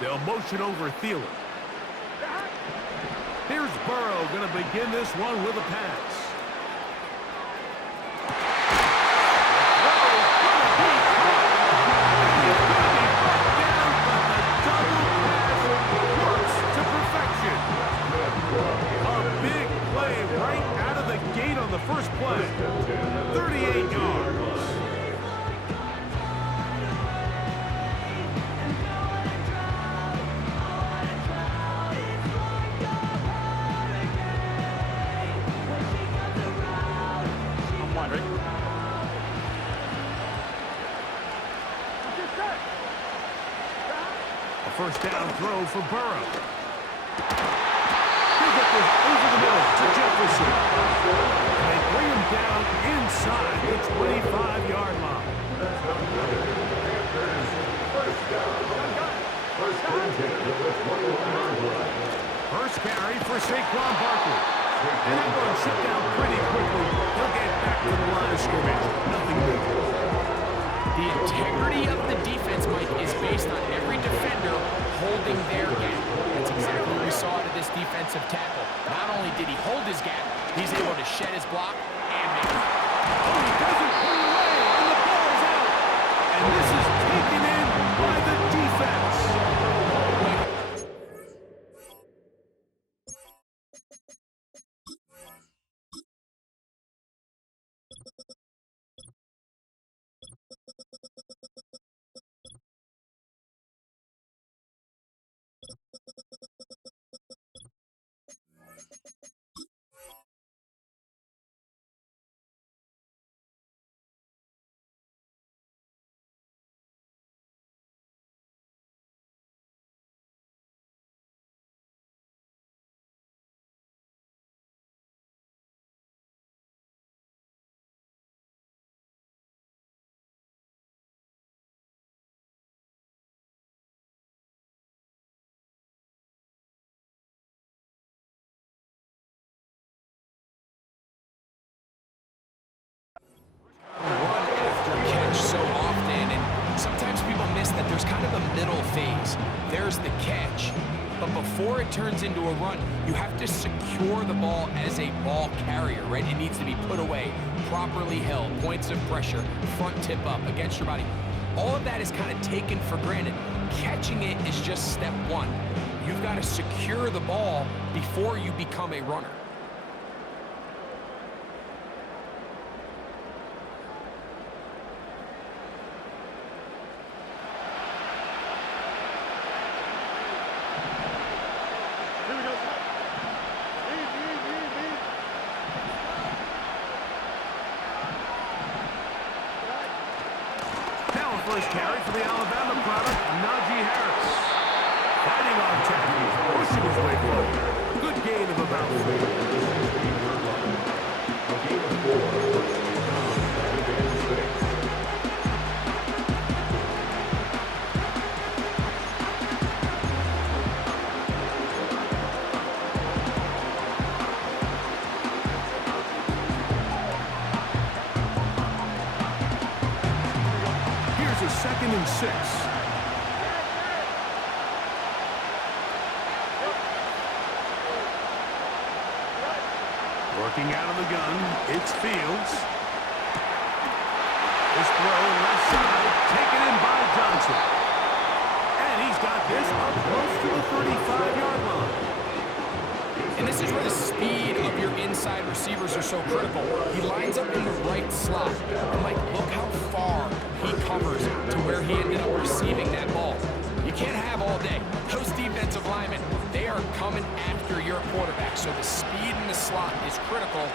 They'll motion over Thielen. Here's Burrow going to begin this one with a pass. The first play, 38 yards. I'm wondering. A first down throw for Burrow. He'll get this over the middle to Jefferson. And they bring him down inside the 25-yard line. First carry for Saquon Barkley. And they're going to sit down pretty quickly. He'll get back to the line of scrimmage. Nothing new. The integrity of the defense, Mike, is based on every defender holding their gap. That's exactly what we saw out of this defensive tackle. Not only did he hold his gap, he's able to shed his block and make it. Oh, he doesn't pull away, and the ball is out. And this is taken in by the defense. Sometimes people miss that there's kind of a middle phase. There's the catch, but before it turns into a run, you have to secure the ball as a ball carrier, right? It needs to be put away, properly held, points of pressure, front tip up against your body. All of that is kind of taken for granted. Catching it is just step one. You've got to secure the ball before you become a runner. First carry for the Alabama product, Najee Harris. Fighting on tackles, pushing his way forward. Good gain of about 2nd and 6. Working out of the gun, it's Fields. This throw left side, taken in by Johnson. And he's got this up close to the 35-yard line. And this is where the speed of your inside receivers are so critical. He lines up in the right slot. And, like, look how far he covers to where he ended up receiving that ball. You can't have all day. Those defensive linemen, they are coming after your quarterback. So the speed in the slot is critical.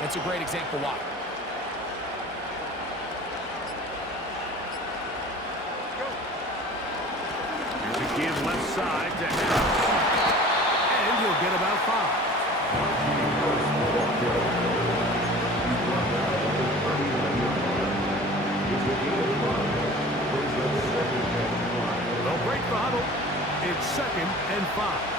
That's a great example why. Here's a give left side to Harris. And he'll get about 5. They'll break the huddle. It's 2nd and 5.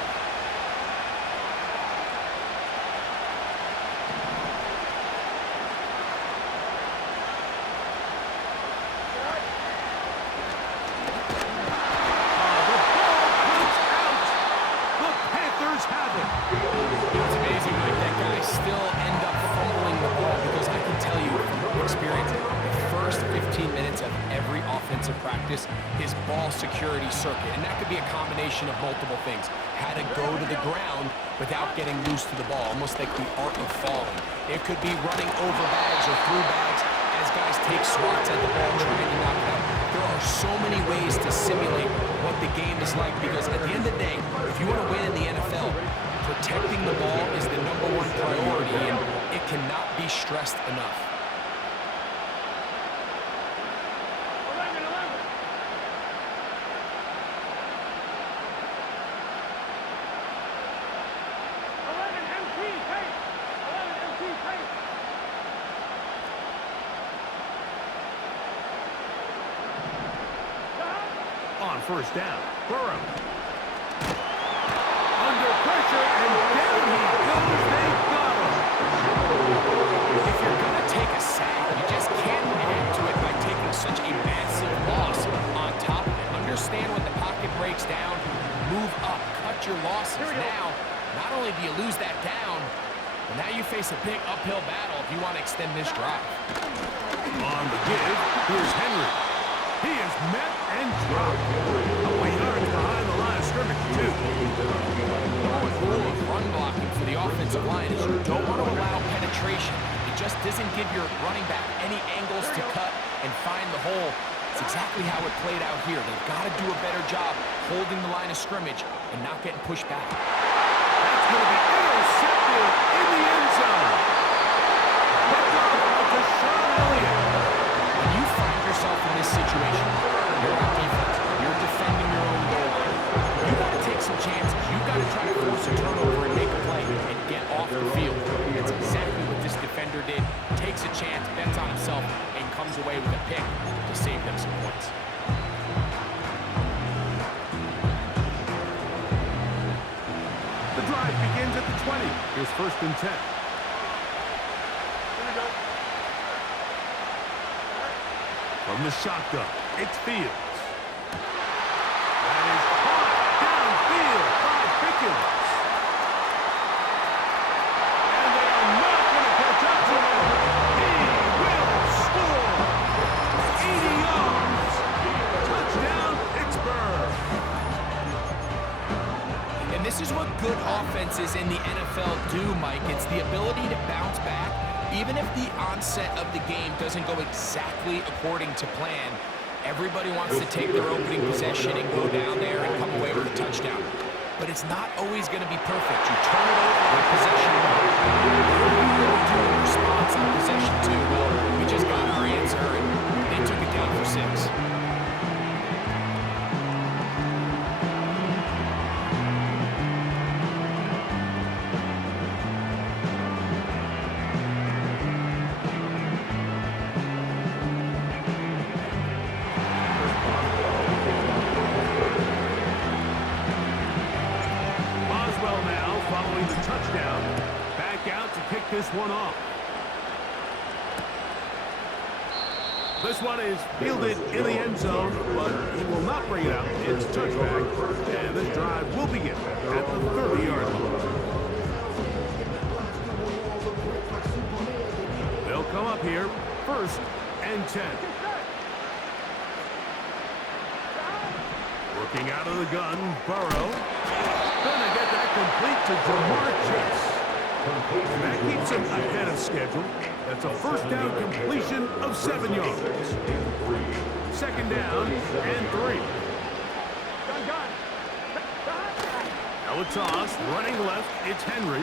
The ball his ball security circuit, and that could be a combination of multiple things. How to go to the ground without getting loose to the ball, almost like the art of falling. It could be running over bags or through bags as guys take swats at the ball trying to knock it out. There are so many ways to simulate what the game is like, because at the end of the day, if you want to win in the NFL, protecting the ball is the #1 priority, and it cannot be stressed enough. On first down, Burrow. Under pressure, and down he goes. They got him. If you're going to take a sack, you just can't add to it by taking such a massive loss on top of it. Understand when the pocket breaks down, move up, cut your losses. Now, not only do you lose that down, but now you face a big uphill battle if you want to extend this drive. On the give, here's Henry. He is met and dropped. Couple yards behind the line of scrimmage, too. The rule of run blocking for the offensive line is you don't want to allow penetration. It just doesn't give your running back any angles to cut and find the hole. It's exactly how it played out here. They've got to do a better job holding the line of scrimmage and not getting pushed back. That's going to be intercepted in the end zone. Picked off to Sean Elliott. When you find yourself in this situation, you're on defense, you're defending your own goal line. You got to take some chances. You got to try to force a turnover and make a play and get off the field. That's exactly what this defender did. Takes a chance, bets on himself, and comes away with a pick to save them some points. The drive begins at the 20. Here's first and 10. From the shotgun, it's Fields. That is caught downfield by Pickens. And they are not going to catch up to him. He will score. 80 yards. Touchdown, Pittsburgh. And this is what good offenses in the NFL do, Mike. It's the ability to bounce back. Even if the onset of the game doesn't go exactly according to plan, everybody wants to take their opening possession and go down there and come away with a touchdown. But it's not always going to be perfect. You turn it over on possession one. What are you going to do in response on possession two? Well, we just got our answer, and they took it down for 6. Following the touchdown, back out to kick this one off. This one is fielded in the end zone, but he will not bring it out. It's a touchback, and this drive will begin at the 30-yard line. They'll come up here, first and 10. Working out of the gun, Burrow. Gonna get that complete to Jamar Chase. That keeps him ahead of schedule. That's a first down completion of 7 yards. Second down and 3. Now a toss, running left, it's Henry.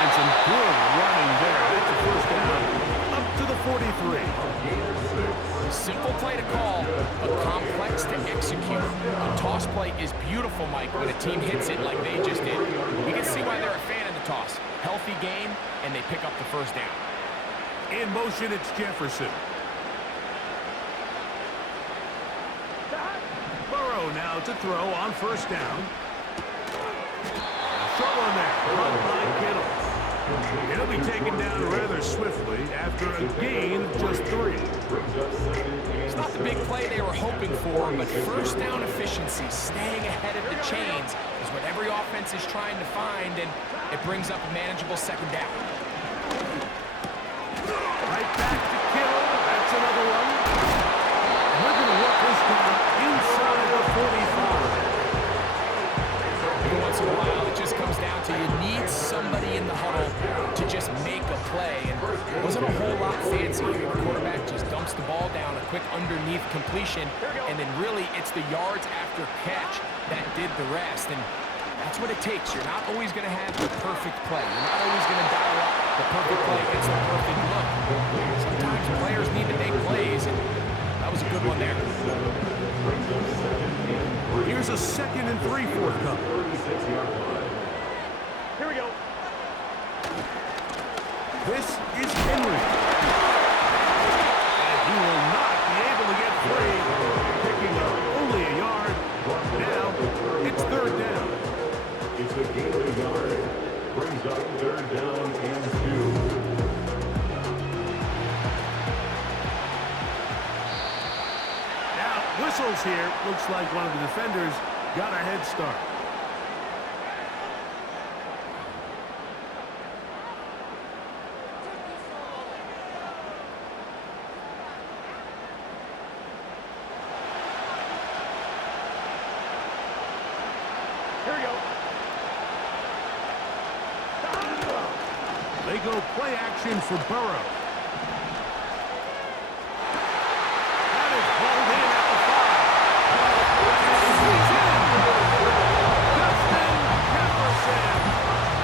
And some good running there. That's a first down up to the 43. Simple play to call, but complex to execute. A toss play is beautiful, Mike, when a team hits it like they just did. You can see why they're a fan of the toss. Healthy game, and they pick up the first down. In motion, it's Jefferson. Burrow now to throw on first down. Short one there, run by Kittle. It'll be taken down rather swiftly after a gain of just 3. It's not the big play they were hoping for, but first down efficiency, staying ahead of the chains, is what every offense is trying to find, and it brings up a manageable second down. Right back to Kittle. That's another one. underneath completion, and then really it's the yards after catch that did the rest. And that's what it takes. You're not always going to have the perfect play. You're not always going to dial up the perfect play against the perfect look. Sometimes players need to make plays, and that was a good one there. Here's a 2nd and 3 forthcoming. Here we go. This is Henry. And he will not be able to get free. Picking up only a yard. Now it's 3rd down. It's a gain of a yard. Brings up 3rd down and 2. Now, whistles here. Looks like one of the defenders got a head start. Here we go. They go play action for Burrow. That is pulled in at the 5. He's in. Justin Jefferson.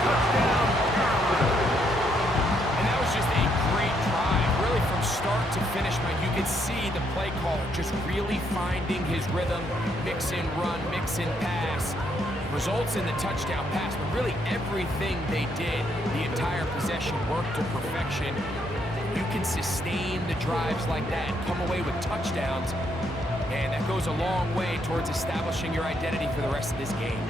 Touchdown, Carolina. And that was just a great drive. Really from start to finish, Mike, you could see the play caller just really finding his rhythm. Mix in run, mix in pass. Results in the touchdown pass, but really everything they did, the entire possession worked to perfection. You can sustain the drives like that and come away with touchdowns, and that goes a long way towards establishing your identity for the rest of this game.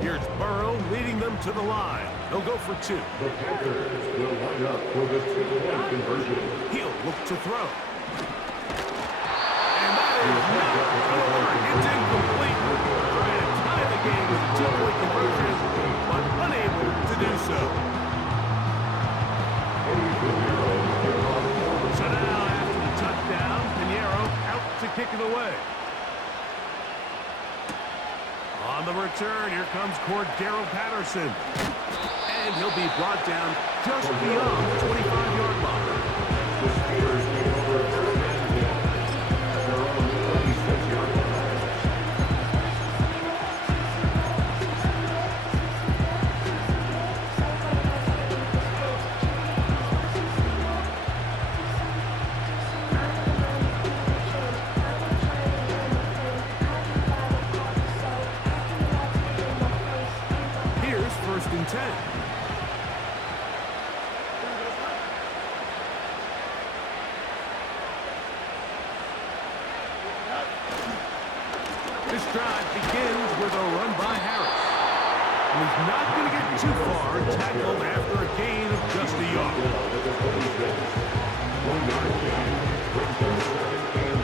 Here's Burrow leading them to the line. He'll go for 2. The Panthers will line up for the 2-point conversion. He'll look to throw. And that is not going to work. It's incomplete. Trying to tie the game with a 2-point conversion, but unable to do so. So now after the touchdown, Pinheiro out to kick it away. On the return, here comes Cordero Patterson. And he'll be brought down just beyond the 25-yard line. The Steelers take over 3rd and 10 at their own 36-yard line. Here's 1st and 10. This drive begins with a run by Harris. And he's not going to get too far, tackled after a gain of just a yard. 1-yard gain brings them 2nd and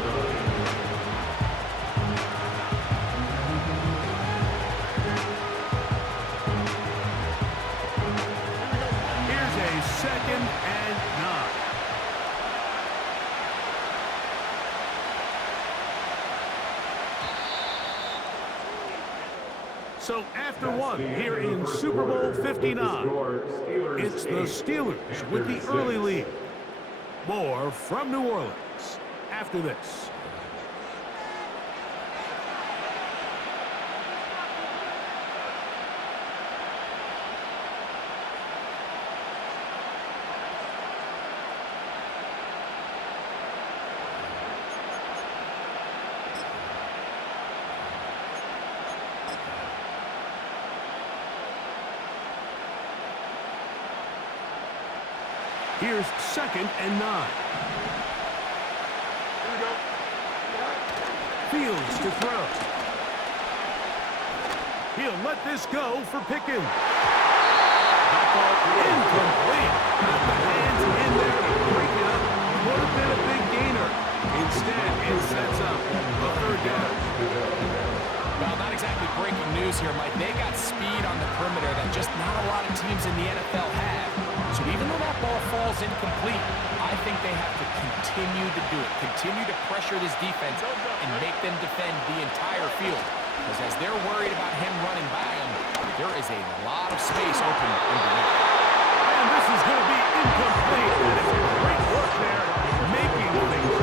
9. Here's a 2nd and 9. So after one here in Super Bowl 59, it's the Steelers with the early lead. More from New Orleans after this. Here's 2nd and 9. Fields to throw. He'll let this go for Pickens. That ball incomplete. Got the hands in there to break it up. Would have been a big gainer. Instead, it sets up a 3rd down. Well, not exactly breaking news here, Mike. They got speed on the perimeter that just not a lot of teams in the NFL have. So even though that ball falls incomplete, I think they have to continue to do it. Continue to pressure this defense and make them defend the entire field. Because as they're worried about him running by them, there is a lot of space open underneath. And this is going to be incomplete. And it's great work there, making things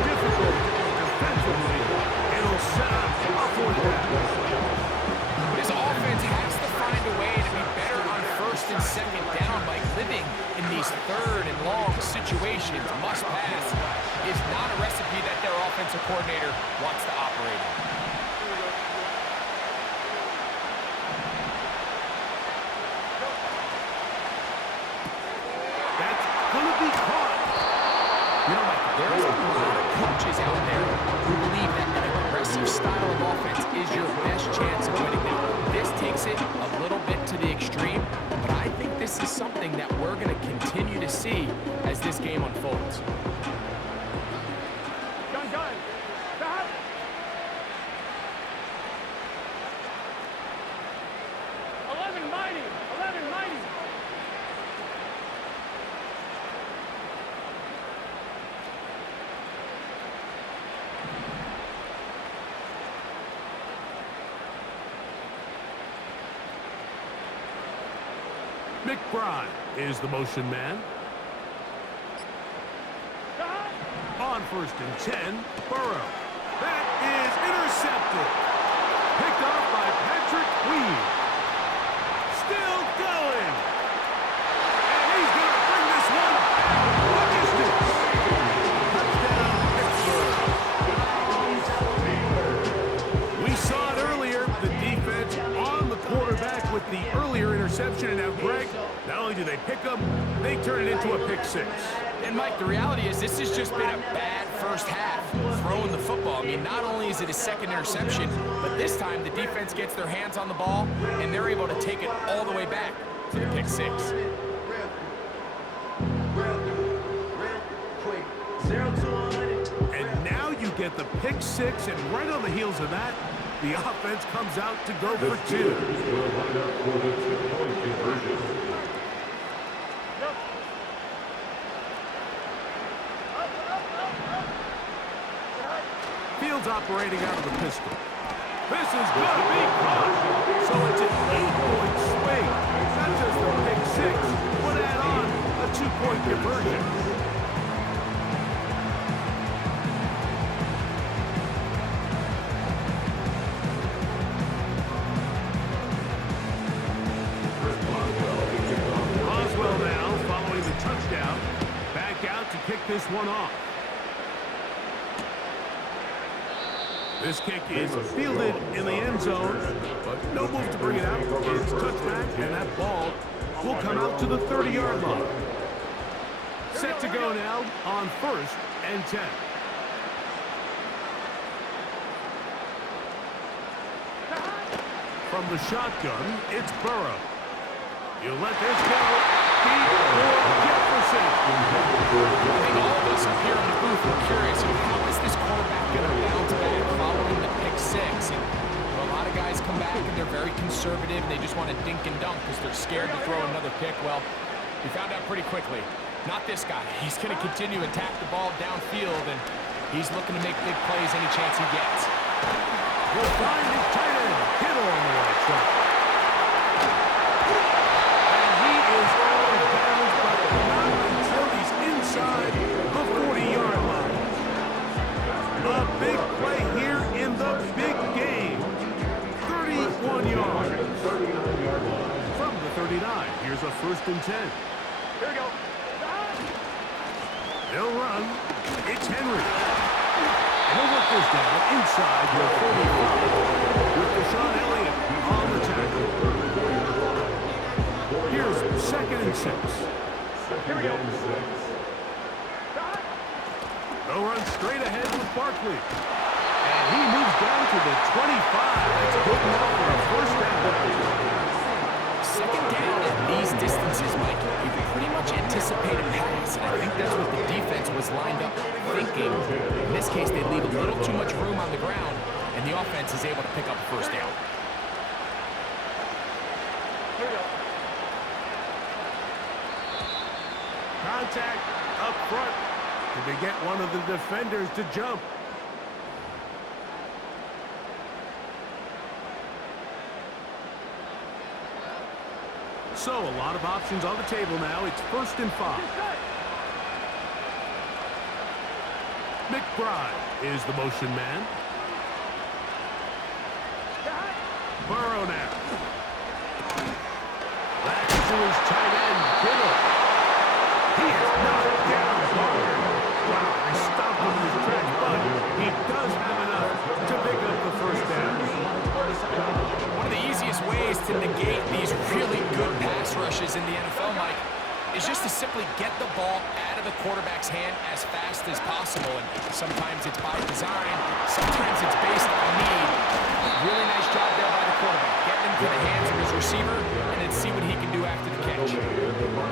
offensive coordinator wants to operate in. That's going to be caught. You know, Mike, there's a lot of coaches out there who believe that an aggressive style of offense is your best chance of winning now. This takes it a little bit to the extreme, but I think this is something that we're going to continue to see as this game unfolds. McBride is the motion man. On 1st and 10, Burrow. That is intercepted. Picked off by Patrick Queen. Still going. And he's going to bring this one back. What is this? Touchdown, Pittsburgh. We saw it earlier. The defense on the quarterback with the earlier interception. And now Greg, not only do they pick them, they turn it into a pick six. And Mike, the reality is this has just been a bad first half throwing the football. I mean, not only is it a second interception, but this time the defense gets their hands on the ball and they're able to take it all the way back to the pick six. And now you get the pick six, and right on the heels of that, the offense comes out to go for two. Will line up for the 2-point conversion. Fields operating out of the pistol. This is going to be caught. So it's an 8-point swing. Not just a pick six, but add on a 2-point conversion. Oswell now following the touchdown. Back out to kick this one off. This kick is fielded in the end zone, but no move to bring it out. It's touchback, and that ball will come out to the 30-yard line. Set to go now on 1st and 10. From the shotgun, it's Burrow. You let this go. Deep for Jefferson. I think all of us up here in the booth are curious, how is this quarterback going to bounce back following the pick six? And a lot of guys come back and they're very conservative and they just want to dink and dunk because they're scared to throw another pick. Well, we found out pretty quickly. Not this guy. He's going to continue to attack the ball downfield, and he's looking to make big plays any chance he gets. Will find his tight end. Kittle on the right track. And he is out of bounds, but not until he's inside the 40-yard line. A big play here in the big game. 31 yards. From the 39, here's a 1st and 10. Here we go. They'll run. It's Henry. And he'll work this down inside the 45 with Deshaun Elliott on the tackle. Here's 2nd and 6. Here we go. They'll run straight ahead with Barkley. And he moves down to the 25. That's good enough for a 1st down. 2nd down at these distances, Mike, you pretty much anticipate a pass, and I think that's what the defense was lined up thinking. In this case, they leave a little too much room on the ground, and the offense is able to pick up a 1st down. Contact up front. Did they get one of the defenders to jump? So a lot of options on the table now. It's 1st and 5. McBride is the motion man. Burrow now. Back to his tight end, Kittle. He is knocked down hard. Wow, they stopped him in his tracks, but he rushes in the NFL, Mike, is just to simply get the ball out of the quarterback's hand as fast as possible. And sometimes it's by design, sometimes it's based on need. Really nice job there by the quarterback, getting into the hands of his receiver and then see what he can do after the catch.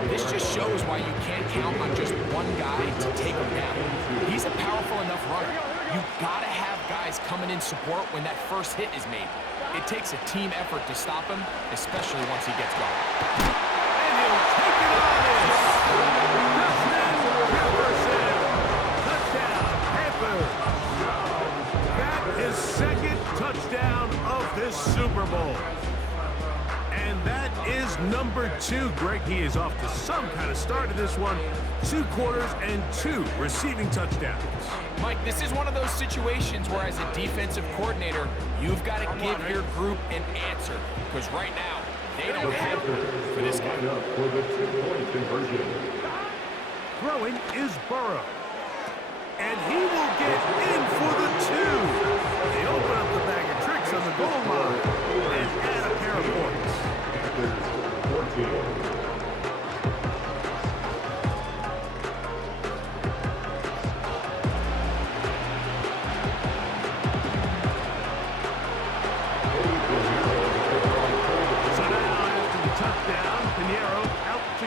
This just shows why you can't count on just one guy to take him down. He's a powerful enough runner. You've got to have guys coming in support when that first hit is made. It takes a team effort to stop him, especially once he gets going. And he'll take it on in. Justin Jefferson. Touchdown, Panthers. That is second touchdown of this Super Bowl. And that is number 2. Greg, he is off to some kind of start in this one. 2 quarters and 2 receiving touchdowns. Mike, this is one of those situations where as a defensive coordinator, you've got to give your group an answer. Because right now, they don't have one for this guy. For the 2-point conversion. Throwing is Burrow. And he will get in for the 2. They open up the bag of tricks on the goal line and add a pair of points. Panthers 14.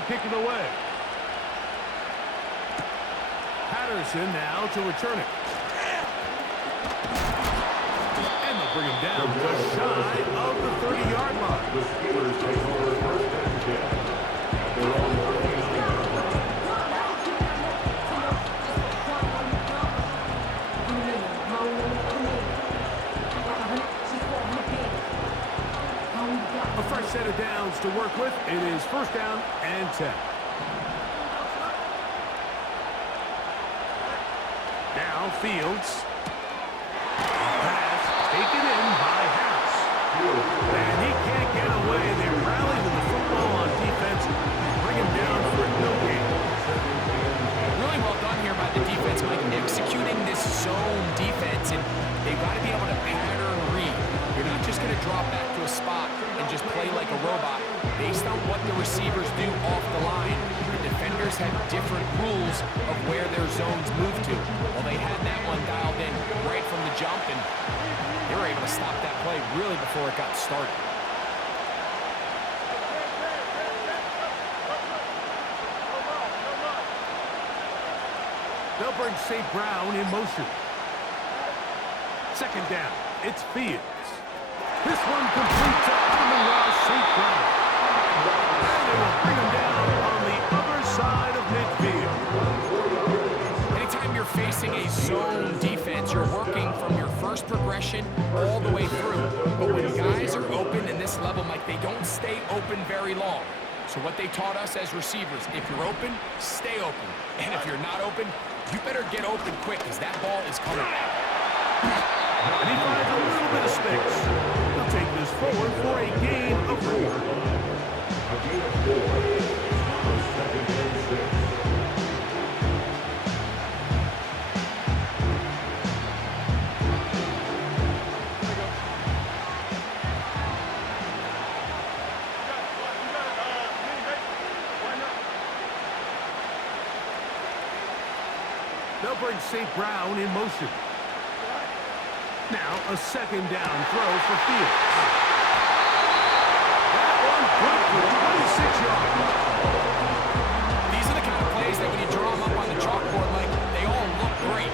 Kick it away. Patterson now to return it. And they'll bring him down just shy of the 30-yard line. The Steelers take over first and 10 at their own 14. A fresh set of downs to work with. It is first down and 10. Now Fields. Pass taken in by Harris. And he can't get away. They rally to the football on defense. Bring him down for no gain. Really well done here by the defense, Mike, executing this zone defense. And they've got to be able to pattern read. You're not just going to drop back to a spot and just play like a robot. Based on what the receivers do off the line, the defenders have different rules of where their zones move to. Well, they had that one dialed in right from the jump, and they were able to stop that play really before it got started. They'll bring St. Brown in motion. Second down. It's Fields. This one complete to Amon-Ra St. Brown. And they will bring him down on the other side of midfield. Anytime you're facing a zone defense, you're working from your first progression all the way through. But when guys are open in this level, Mike, they don't stay open very long. So what they taught us as receivers, if you're open, stay open. And if you're not open, you better get open quick because that ball is coming back. And he finds a little bit of space. He'll take this forward for a gain of 4. A gain of 4. On second and 6. They'll bring St. Brown in motion. Now a second down throw for Fields. That one good for 26 yards. These are the kind of plays that when you draw them up on the chalkboard, Mike, they all look great.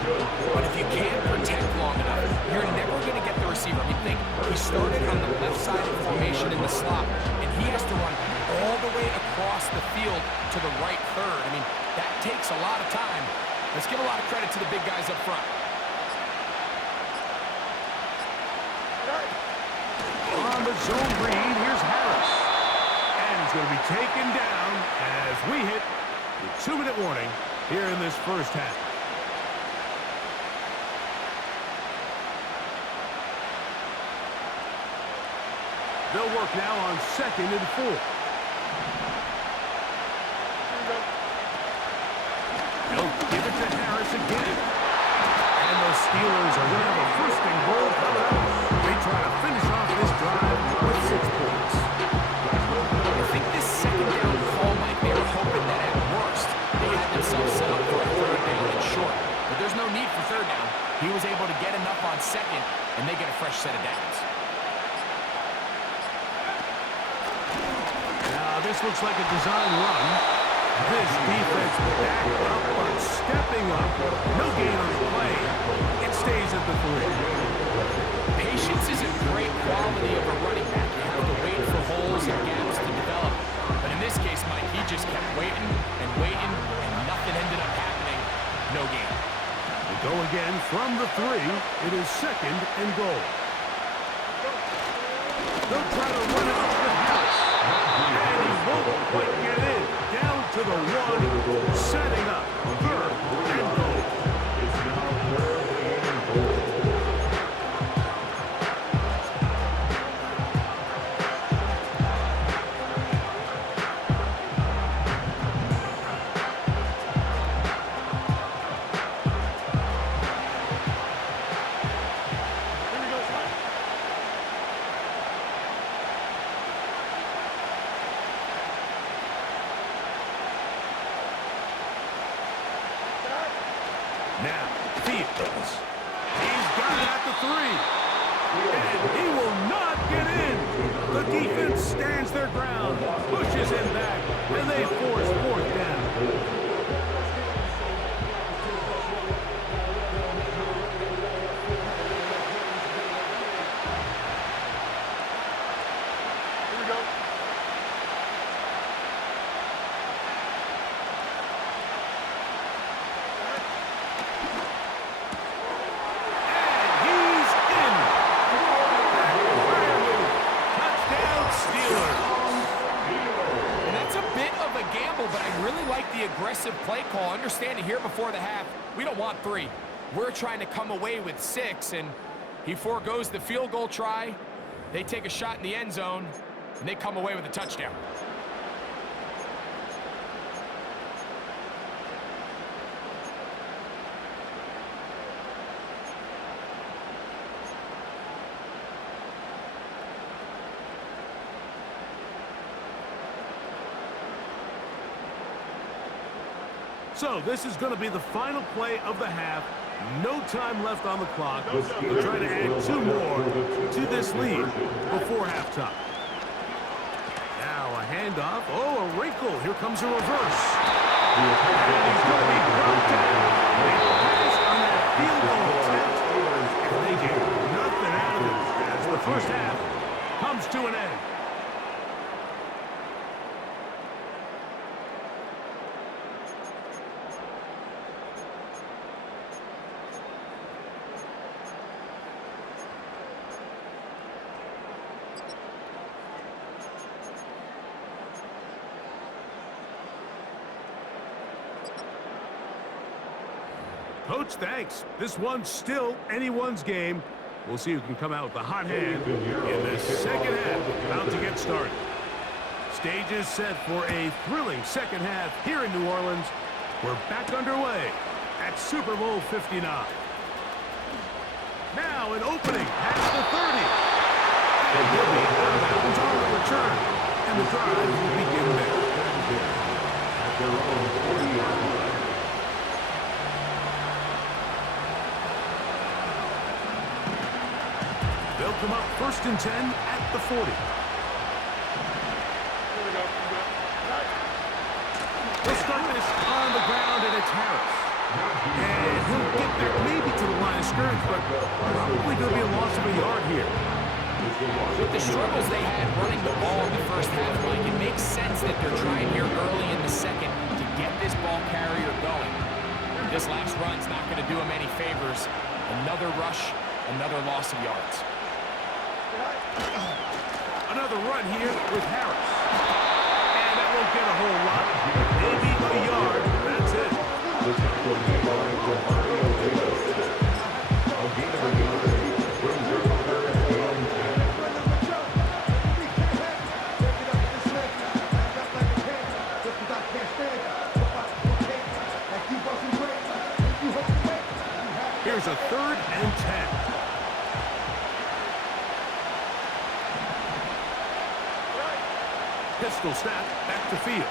But if you can't protect long enough, you're never going to get the receiver. I mean, think, he started on the left side of the formation in the slot, and he has to run all the way across the field to the right third. I mean, that takes a lot of time. Let's give a lot of credit to the big guys up front. On the zone read, here's Harris. And he's going to be taken down as we hit the 2-minute warning here in this first half. They'll work now on 2nd and 4. They'll give it to Harris again. And the Steelers are going to have a first and goal coming up. They try to finish off this drive with 6 points. I think this second down get enough on second, and they get a fresh set of downs. Now, this looks like a design run. This defense back up on stepping up. No gain on the play. It stays at the 3. Patience is a great quality of a running back. You have to wait for holes and gaps to develop. But in this case, Mike, he just kept waiting and waiting, and nothing ended up happening. No gain. They go again from the 3. It is 2nd and goal. They'll try to run it up the house. And he won't quite get in. Down to the 1. Setting up 3rd and goal. It's now 3rd and goal. Now, Fields. He's got it at the 3. And he will not get in. The defense stands their ground, pushes him back, and they force 4th down. Aggressive play call. Understand here before the half, we don't want 3. We're trying to come away with 6, and he forgoes the field goal try. They take a shot in the end zone, and they come away with a touchdown. So this is going to be the final play of the half. No time left on the clock. They're trying to add 2 more to this lead before halftime. Now a handoff. Oh, a wrinkle. Here comes a reverse. And he's going to be brought down. They pass on that field goal attempt. And they get nothing out of it as the first half comes to an end. Coach, thanks. This one's still anyone's game. We'll see who can come out with the hot hand in this second half. About to get started. Stage is set for a thrilling second half here in New Orleans. We're back underway at Super Bowl 59. Now an opening past the 30. And he'll be out of bounds on the return. And the drive will begin there. At their own 40-yard line. They'll come up 1st and 10 at the 40. They'll start this on the ground, and it's Harris. And he'll get back maybe to the line of scrimmage, but probably going to be a loss of a yard here. With the struggles they had running the ball in the first half, Mike, it makes sense that they're trying here early in the second to get this ball carrier going. This last run's not going to do him any favors. Another rush, another loss of yards. Another run here with Harris. And that won't get a whole lot. Maybe a yard. That's it. Here's a 3rd and 10. Pistol snap back to Fields.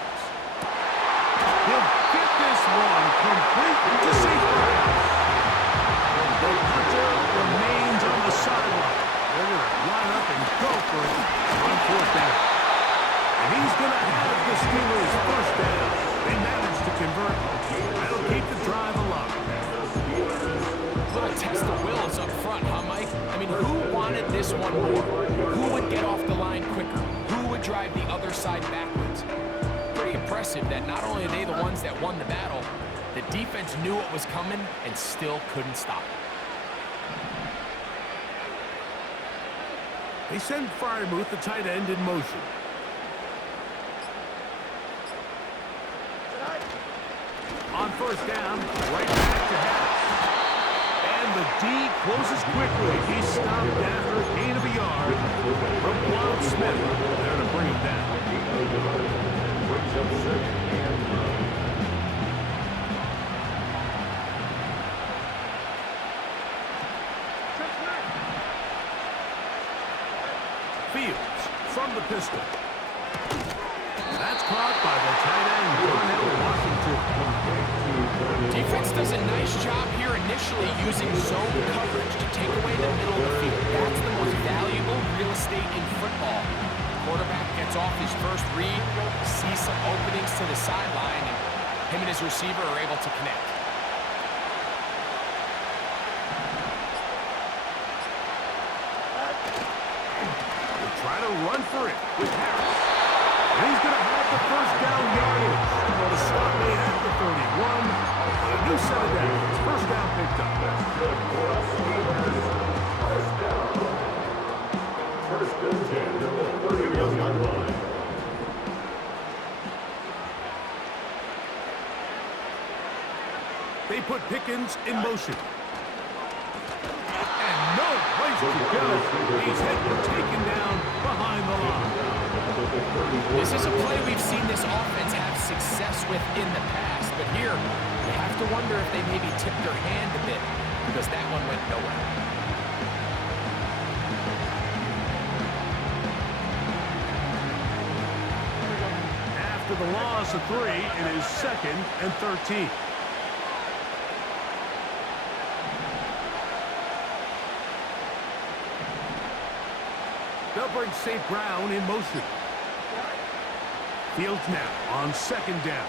He'll get this one complete to safety. The punter remains on the sideline. They're going to line up and go for it on fourth down. And he's going to have the Steelers first down. They managed to convert. That'll keep the drive alive. Little test of wills up front, huh, Mike? I mean, who wanted this one more? Who would get off the line quicker? Who would drive the other side backwards? Pretty impressive that not only are they the ones that won the battle, the defense knew what was coming and still couldn't stop it. They send Freiermuth, the tight end, in motion. On first down, right back to Harris. And the D closes quickly. He's stopped after a gain of a yard from Juan Smith. There to bring him down. Fields from the pistol. That's caught by the tight end, Darnell Washington. Defense does a nice job here initially using zone coverage to take away the middle of the field. That's the most valuable real estate in football. Quarterback gets off his first read, sees some openings to the sideline, and him and his receiver are able to connect. They try to run for it with Harris. And he's going to have the first down yardage. The stop made at the 31. A new set of downs. First down picked up. First and 10 at the 31-yard line. They put Pickens in motion. And no place to go. He's hit and taken down behind the line. This is a play we've seen this offense have success with in the past, but here you have to wonder if they maybe tipped their hand a bit because that one went nowhere. After the loss of 3, it is 2nd and 13. They'll bring St. Brown in motion. Fields now on 2nd down.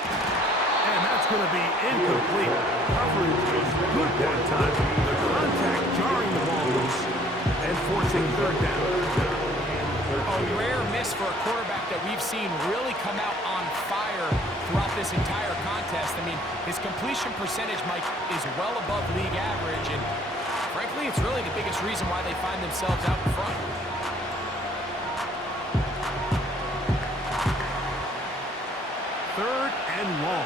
And that's going to be incomplete. Coverage was good that time. The contact jarring the ball loose and forcing 3rd down. A rare miss for a quarterback that we've seen really come out on fire throughout this entire contest. I mean, his completion percentage, Mike, is well above league average, and frankly, it's really the biggest reason why they find themselves out in front. Third and long.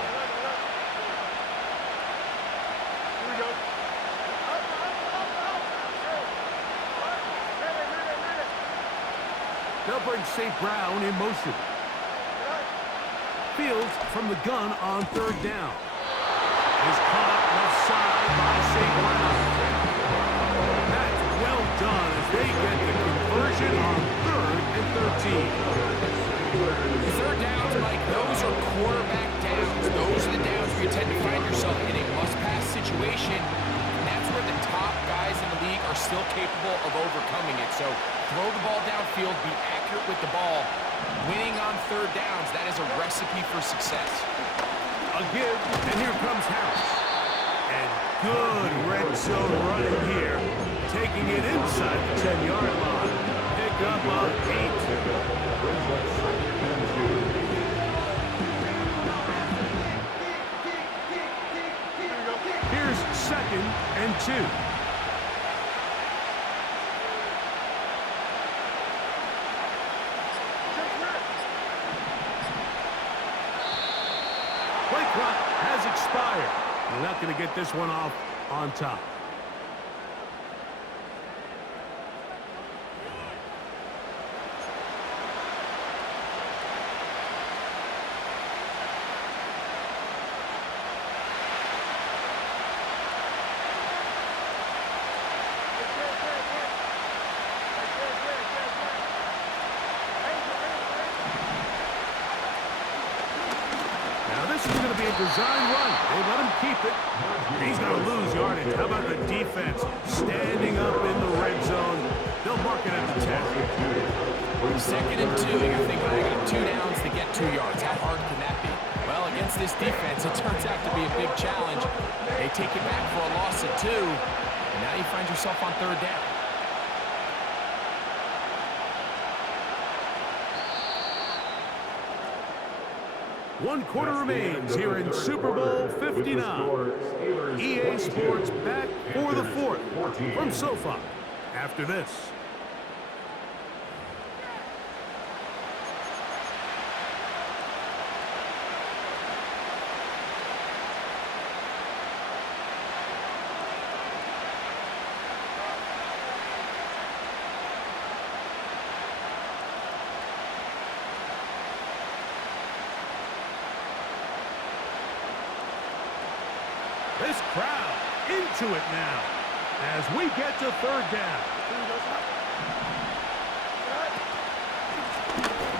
Here we go. They'll bring St. Brown in motion. Fields from the gun on 3rd down. Is caught left side by St. Brown. That's well done as they get the conversion on 3rd and 13. 3rd downs, Mike, those are quarterback downs. Those are the downs where you tend to find yourself in a must-pass situation. And that's where the top guys in the league are still capable of overcoming it. So throw the ball downfield, be accurate with the ball. Winning on 3rd downs, that is a recipe for success. A give, and here comes Harris. And good red zone running here. Taking it inside the 10-yard line. Pick up on 8. Here's 2nd and 2. Play clock has expired. They're not going to get this one off on top. This is going to be a design run. They let him keep it. He's going to lose yardage. How about the defense standing up in the red zone? They'll mark it at the 10. 2nd and 2. You're thinking, I got 2 downs to get 2 yards. How hard can that be? Well, against this defense, it turns out to be a big challenge. They take it back for a loss of 2, and now you find yourself on 3rd down. One quarter remains here in Super Bowl 59. EA Sports back for the 4th from SoFi after this. This crowd into it now as we get to 3rd down.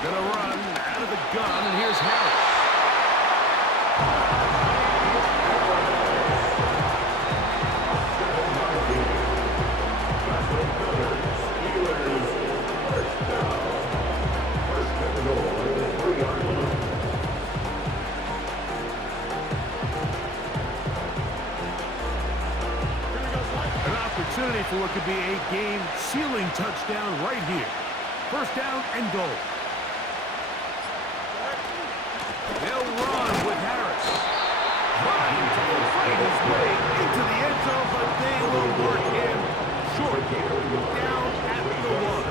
Gonna run out of the gun, and here's Harris. Opportunity for what could be a game-sealing touchdown right here. 1st down and goal. They'll run with Harris. Trying to fight his way into the end zone, but they will mark him short. Down at the 1.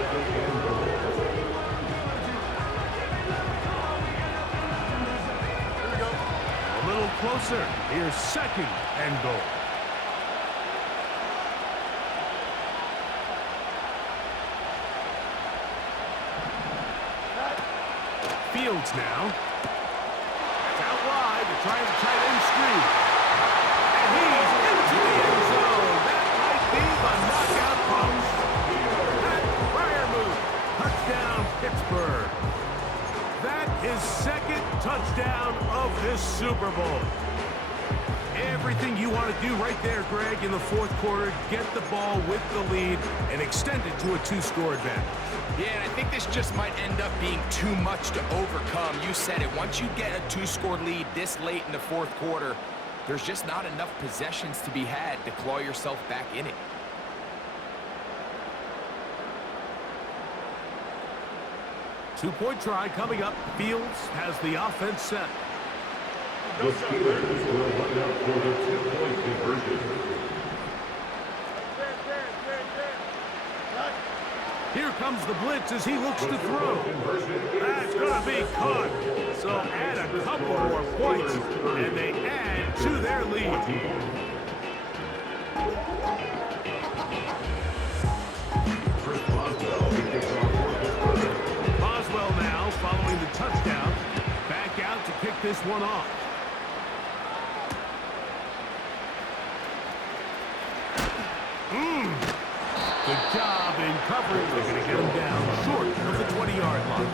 A little closer. Here's 2nd and goal. Fields now. It's out wide. They're trying to tight end screen. And he's into the end zone. That might be the knockout punch. That Pryor move. Touchdown, Pittsburgh. That is 2nd touchdown of this Super Bowl. Everything you want to do right there, Greg, in the 4th quarter. Get the ball with the lead and extend it to a 2-score advantage. Yeah, and I think this just might end up being too much to overcome. You said it. Once you get a 2-score lead this late in the 4th quarter, there's just not enough possessions to be had to claw yourself back in it. Two-point try coming up. Fields has the offense set. The Steelers will line up for the 2-point conversion. Here comes the blitz as he looks to throw. That's going to be caught. So add a couple more points, and they add to their lead. Boswell now following the touchdown. Back out to kick this one off. Good job in coverage. They're going to get him down short of the 20-yard line.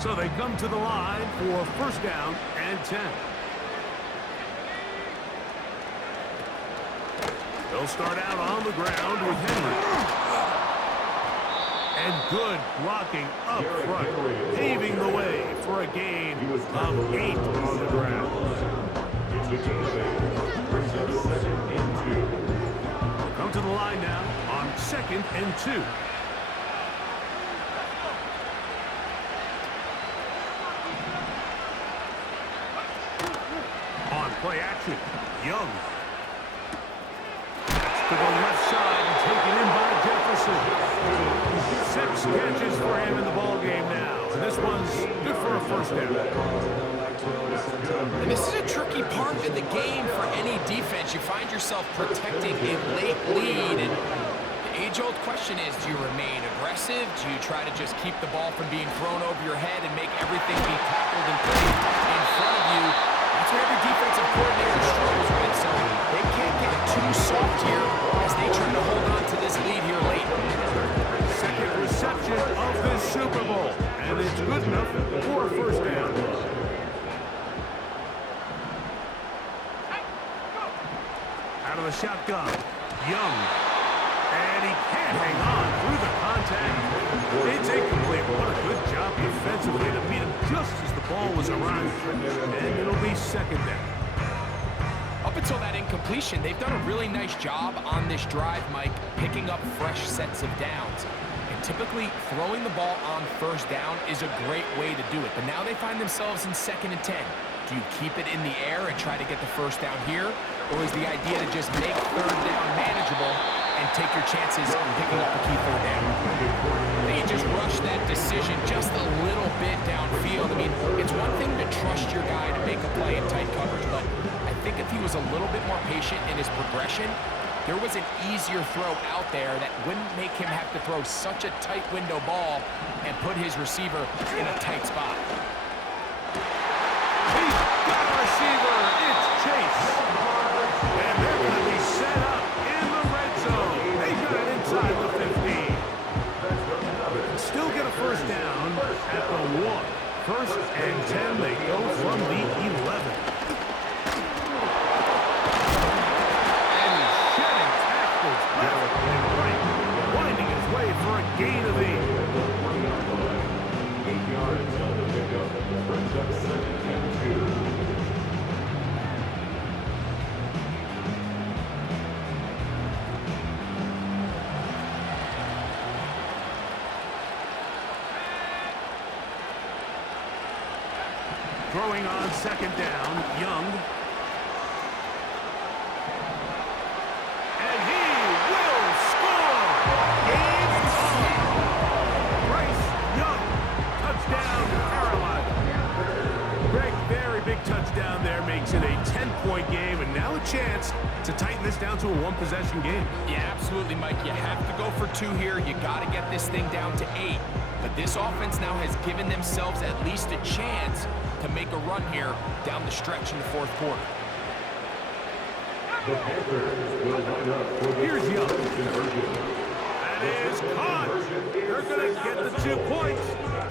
So they come to the line for 1st down and 10. They'll start out on the ground with Henry. And good blocking up front, paving the way for a gain of 8 on the ground. They'll come to the line now on 2nd and 2. Play action. Young. To the left side and taken in by Jefferson. 6 catches for him in the ballgame now. And this one's good for a 1st down. And this is a tricky part of the game for any defense. You find yourself protecting a late lead, and age-old question is, do you remain aggressive? Do you try to just keep the ball from being thrown over your head and make everything be tackled and played in front of you? That's where every defensive coordinator struggles, right? So they can't get too soft here as they try to hold on to this lead here late. Second reception of this Super Bowl, and it's good enough for a first down. Out of the shotgun, Young. And he can't hang on through the contact. It's incomplete. What a good job defensively to meet him just as the ball was arriving. And it'll be second down. Up until that incompletion, they've done a really nice job on this drive, Mike, picking up fresh sets of downs. And typically, throwing the ball on first down is a great way to do it. But now they find themselves in 2nd and 10. Do you keep it in the air and try to get the first down here? Or is the idea to just make third down manageable and take your chances picking up the key third down? They just rush that decision just a little bit downfield. I mean, it's one thing to trust your guy to make a play in tight coverage, but I think if he was a little bit more patient in his progression, there was an easier throw out there that wouldn't make him have to throw such a tight window ball and put his receiver in a tight spot. He's got a receiver. It's Chase. And they're going to be set up in the red zone. They got it inside the 15. Still get a first down at the 1. 1st and 10. They go from the 11. And he's shedding tackles left and right, winding his way for a gain of 8. 8 yards on the pickup. Brings up 2nd and 2. Throwing on 2nd down, Young. And he will score! Game on! Bryce Young, touchdown Carolina. Greg, very big touchdown there, makes it a 10-point game, and now a chance to tighten this down to a one-possession game. Yeah, absolutely, Mike. You have to go for 2 here. You got to get this thing down to 8. But this offense now has given themselves at least a chance to make a run here down the stretch in the 4th quarter. The Panthers will line up for the Here's Young. conversion. That is caught. They're going to get the 2 points.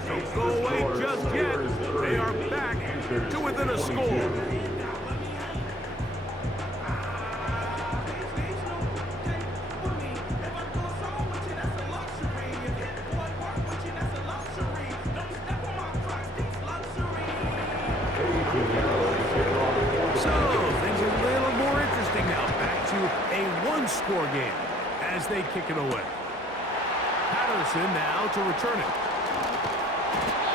Don't go away just yet. They are back to within a score. So, things are a little more interesting now. Back to a one-score game as they kick it away. Patterson now to return it.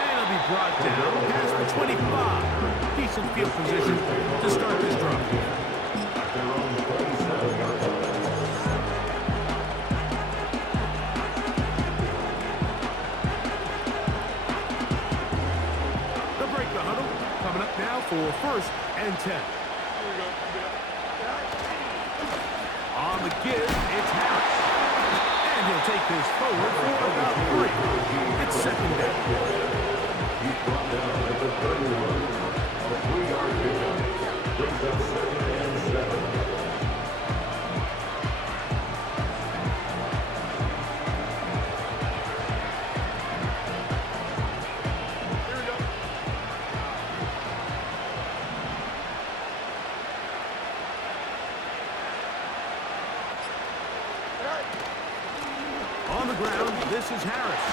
And it'll be brought down past the 25. Decent field position to start this drive. Their own 27-yard line. They'll break the huddle. Coming up now for 1st and 10. On the give, it's Harris. And he'll take this forward for about 3. It's 2nd down. He's brought down at the 31. A 3-yard pickup. Brings up 2nd and 7. On the ground, this is Harris.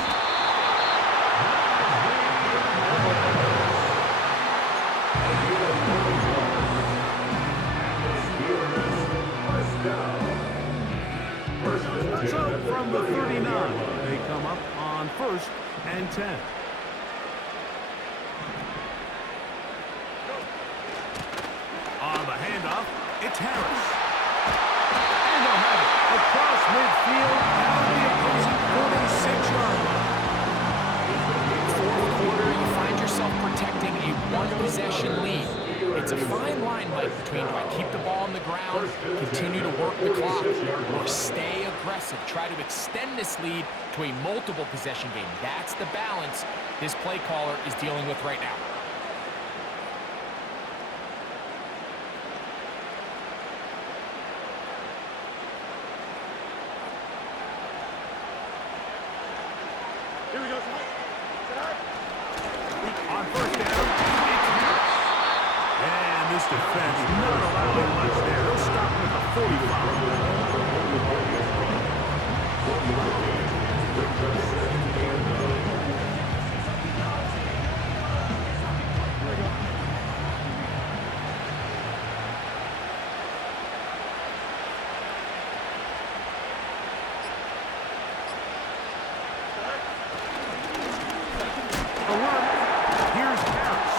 So from the 39, they come up on 1st and 10. On the handoff, it's Harris. And they'll have it across midfield down the opposing 46-yard line. 4th quarter, you find yourself protecting a one-possession lead. It's It's a fine line, Mike, between do I keep the ball on the ground, continue to work the clock, or stay aggressive, try to extend this lead to a multiple possession game. That's the balance this play caller is dealing with right now. Here we go. On first down, it's Harris. And this defense not allowing much there. They'll stop him at the 45. Here's Harris.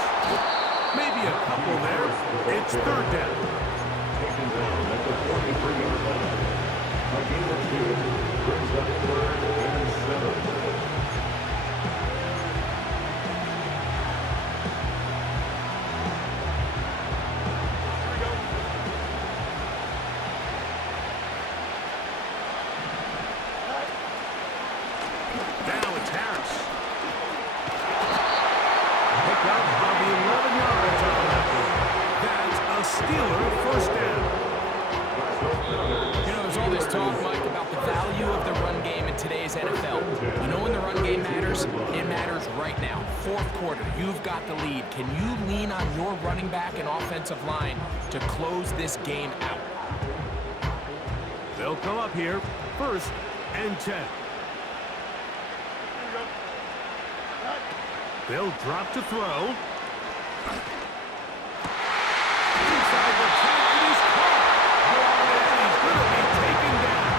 Maybe a couple there. It's third down. Taken down at the 43-yard line. A gain of 2 brings up 3rd and 7. Now it's Harris. Pick up on the 11 yards on that one. That's a Steeler first down. You know, there's all this talk, Mike, about the value of the run game in today's NFL. You know when the run game matters? It matters right now. Fourth quarter, you've got the lead. Can you lean on your running back and offensive line to close this game out? They'll come up here, 1st and 10. They'll drop to throw. Inside the 10, and he's caught. And he's going to be taken down.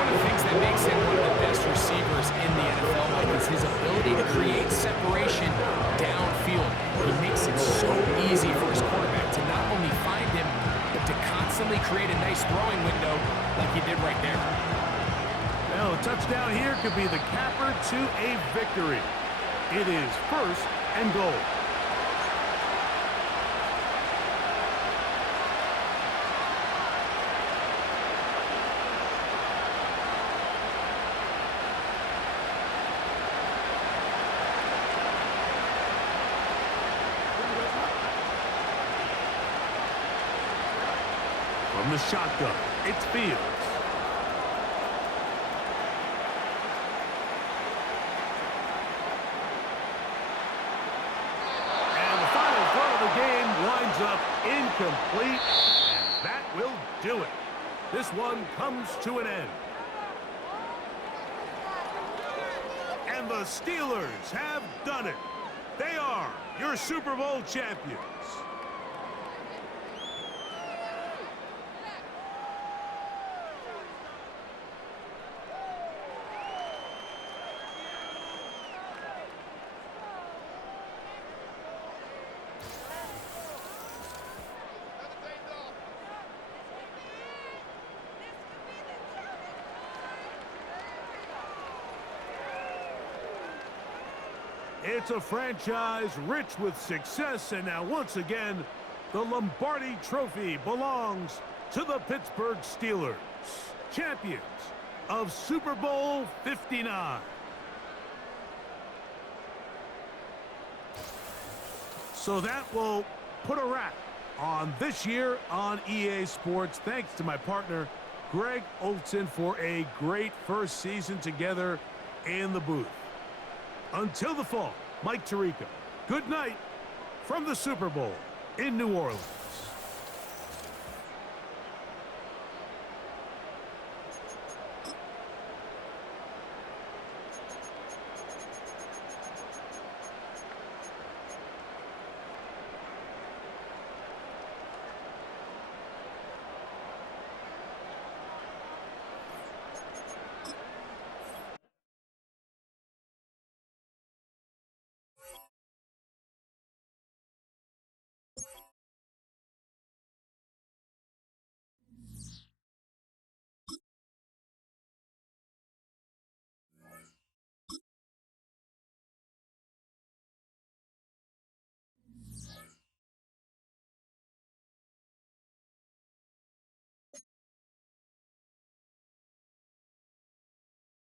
One of the things that makes him one of the best receivers in the NFL, Mike, is his ability to create separation downfield. He makes it so easy for his quarterback to not only find him, but to constantly create a nice throwing window like he did right there. Well, a touchdown here could be the capper to a victory. It is 1st and goal. From the shotgun, it's Fields. Up incomplete, and that will do it. This one comes to an end. And the Steelers have done it. They are your Super Bowl champions. It's a franchise rich with success, and now once again, the Lombardi Trophy belongs to the Pittsburgh Steelers, champions of Super Bowl 59. So that will put a wrap on this year on EA Sports. Thanks to my partner, Greg Olson, for a great first season together in the booth. Until the fall, Mike Tirico, good night from the Super Bowl in New Orleans.